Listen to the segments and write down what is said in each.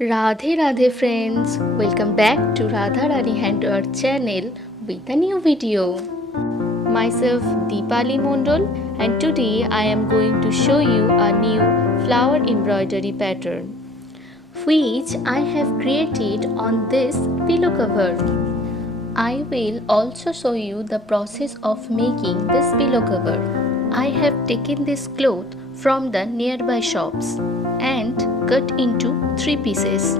Radhe Radhe friends, welcome back to Radha Rani Handwork channel with a new video. Myself Deepali Mondol and today I am going to show you a new flower embroidery pattern which I have created on this pillow cover. I will also show you the process of making this pillow cover. I have taken this cloth from the nearby shops and cut into 3 pieces.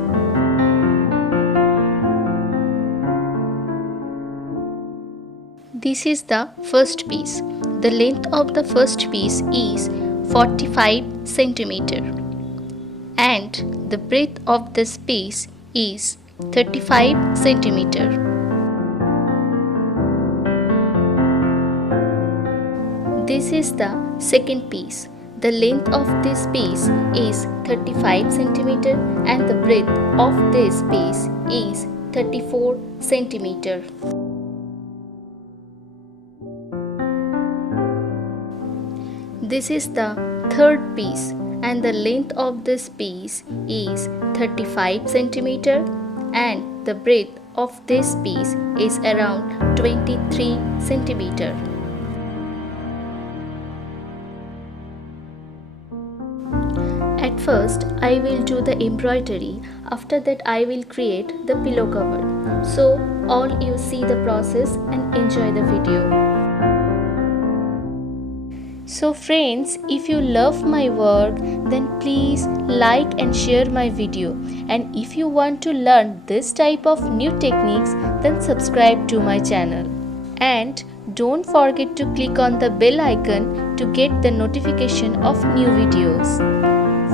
This is the first piece. The length of the first piece is 45 centimeter and the breadth of this piece is 35 centimeter. This is the second piece. The length of this piece is 35 centimeter and the breadth of this piece is 34 centimeter. This is the third piece and the length of this piece is 35 centimeter and the breadth of this piece is around 23 centimeter. At first, I will do the embroidery. After that, I will create the pillow cover. So, all you see the process and enjoy the video. So friends, if you love my work, then please like and share my video. And if you want to learn this type of new techniques, then subscribe to my channel. And don't forget to click on the bell icon to get the notification of new videos.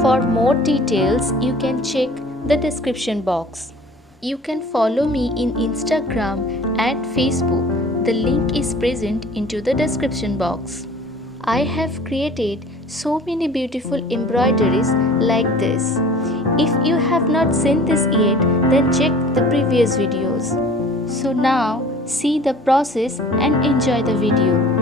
For more details, you can check the description box. You can follow me in Instagram and Facebook. The link is present into the description box. I have created so many beautiful embroideries like this. If you have not seen this yet, then check the previous videos. So now, see the process and enjoy the video.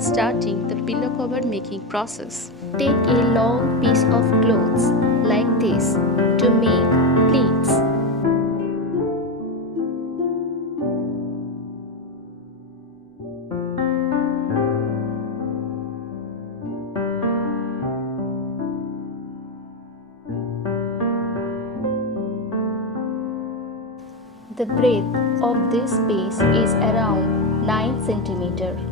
and starting the pillow cover making process. Take a long piece of clothes like this to make pleats. The breadth of this piece is around 9 cm.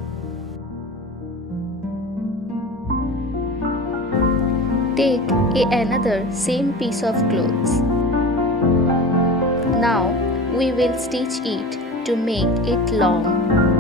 Take another same piece of clothes. Now we will stitch it to make it long.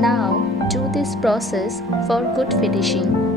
Now do this process for good finishing.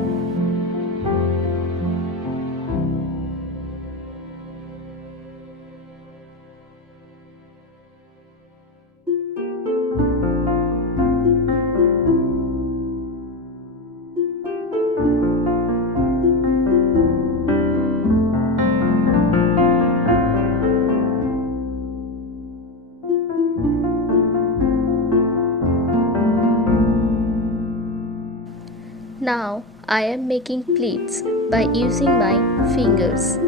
Now I am making pleats by using my fingers.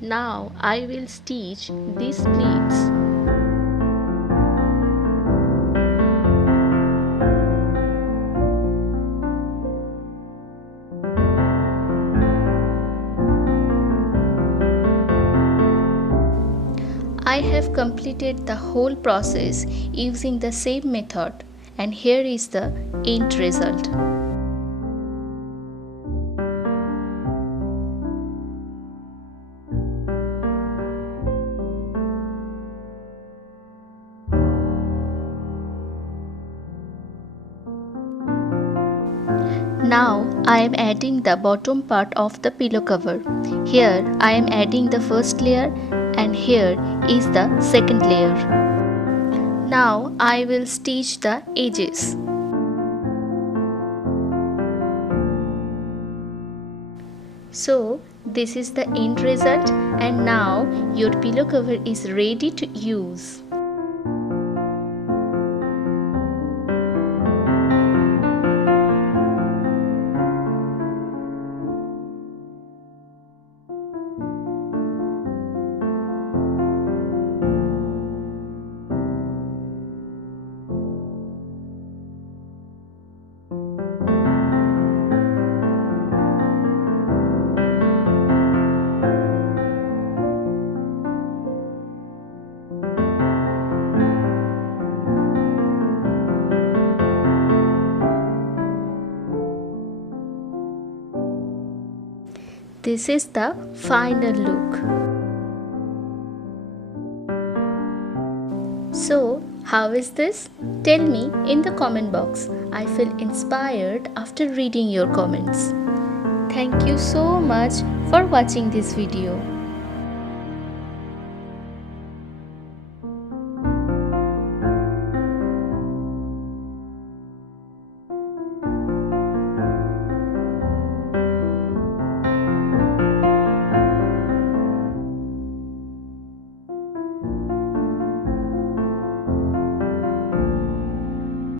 Now I will stitch these pleats. I have completed the whole process using the same method, and here is the end result. Now I am adding the bottom part of the pillow cover. Here I am adding the first layer and here is the second layer. Now I will stitch the edges. So this is the end result, and now your pillow cover is ready to use. This is the final look. So, how is this? Tell me in the comment box. I feel inspired after reading your comments. Thank you so much for watching this video.